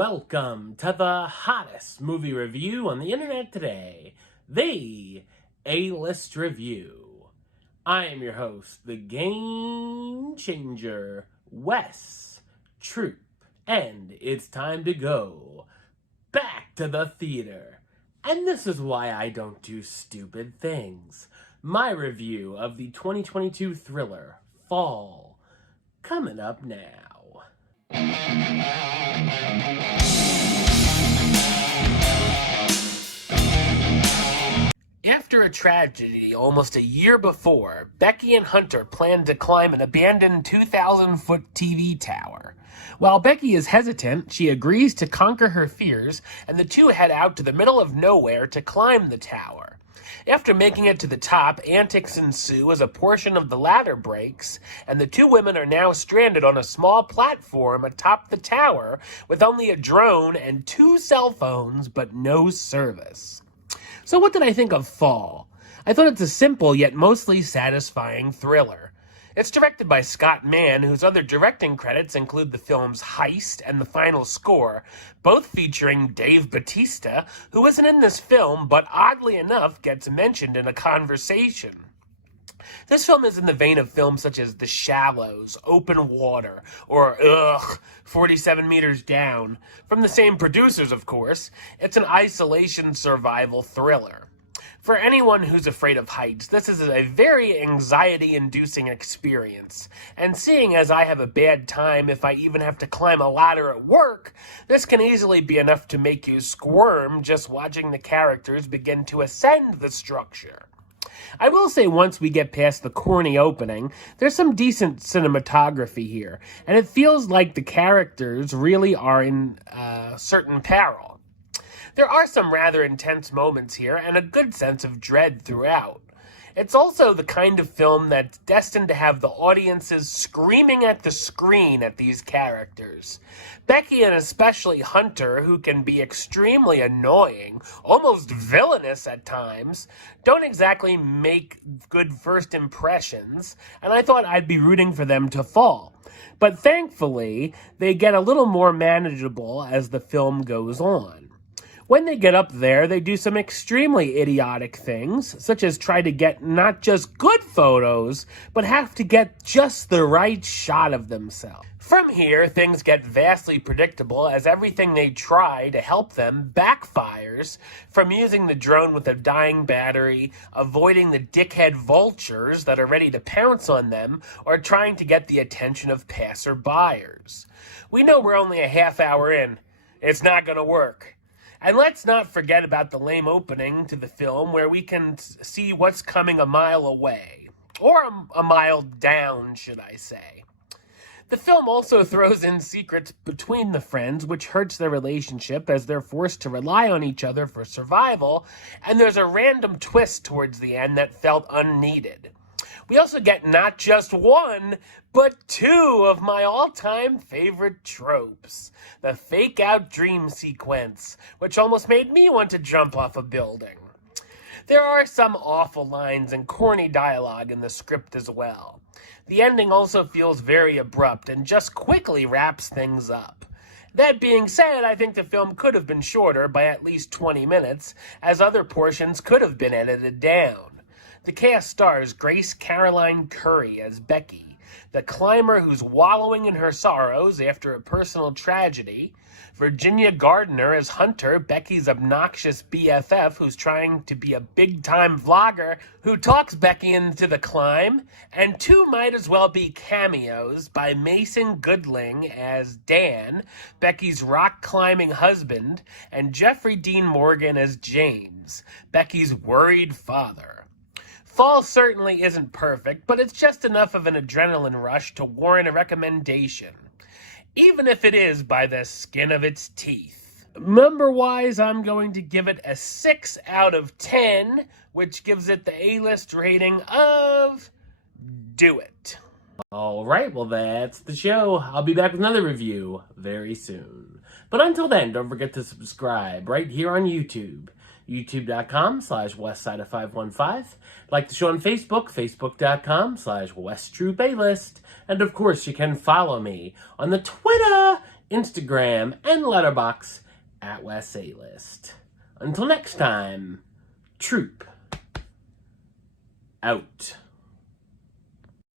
Welcome to the hottest movie review on the internet today, the A-List Review. I am your host, the Game Changer, Wes Troop, and it's time to go back to the theater. And this is why I don't do stupid things. My review of the 2022 thriller, Fall, coming up now. After a tragedy almost a year before, Becky and Hunter planned to climb an abandoned 2,000-foot TV tower. While Becky is hesitant, she agrees to conquer her fears, and the two head out to the middle of nowhere to climb the tower. After making it to the top, antics ensue as a portion of the ladder breaks, and the two women are now stranded on a small platform atop the tower with only a drone and 2 cell phones, but no service. So what did I think of Fall? I thought it's a simple yet mostly satisfying thriller. It's directed by Scott Mann, whose other directing credits include the films Heist and The Final Score, both featuring Dave Bautista, who isn't in this film but oddly enough gets mentioned in a conversation. This film is in the vein of films such as The Shallows, Open Water, or 47 Meters Down. From the same producers, of course, it's an isolation survival thriller. For anyone who's afraid of heights, this is a very anxiety-inducing experience. And seeing as I have a bad time if I even have to climb a ladder at work, this can easily be enough to make you squirm just watching the characters begin to ascend the structure. I will say once we get past the corny opening, there's some decent cinematography here, and it feels like the characters really are in certain peril. There are some rather intense moments here, and a good sense of dread throughout. It's also the kind of film that's destined to have the audiences screaming at the screen at these characters. Becky and especially Hunter, who can be extremely annoying, almost villainous at times, don't exactly make good first impressions, and I thought I'd be rooting for them to fall. But thankfully, they get a little more manageable as the film goes on. When they get up there, they do some extremely idiotic things, such as try to get not just good photos, but have to get just the right shot of themselves. From here, things get vastly predictable as everything they try to help them backfires, from using the drone with a dying battery, avoiding the dickhead vultures that are ready to pounce on them, or trying to get the attention of passerbyers. We know we're only a half hour in. It's not going to work. And let's not forget about the lame opening to the film where we can see what's coming a mile away. Or a mile down, should I say. The film also throws in secrets between the friends, which hurts their relationship as they're forced to rely on each other for survival, and there's a random twist towards the end that felt unneeded. We also get not just one, but 2 of my all-time favorite tropes. The fake-out dream sequence, which almost made me want to jump off a building. There are some awful lines and corny dialogue in the script as well. The ending also feels very abrupt and just quickly wraps things up. That being said, I think the film could have been shorter by at least 20 minutes, as other portions could have been edited down. The cast stars Grace Caroline Curry as Becky, the climber who's wallowing in her sorrows after a personal tragedy, Virginia Gardner as Hunter, Becky's obnoxious BFF who's trying to be a big-time vlogger who talks Becky into the climb, and 2 might as well be cameos by Mason Goodling as Dan, Becky's rock-climbing husband, and Jeffrey Dean Morgan as James, Becky's worried father. Fall certainly isn't perfect, but it's just enough of an adrenaline rush to warrant a recommendation, even if it is by the skin of its teeth. Number-wise, I'm going to give it a 6 out of 10, which gives it the A-list rating of Do It. All right, well, that's the show. I'll be back with another review very soon. But until then, don't forget to subscribe right here on YouTube. youtube.com/westside515. Like the show on Facebook, facebook.com/westtroupaylist. And of course, you can follow me on the Twitter Instagram, and Letterboxd at Wes A List. Until next time, Troop out.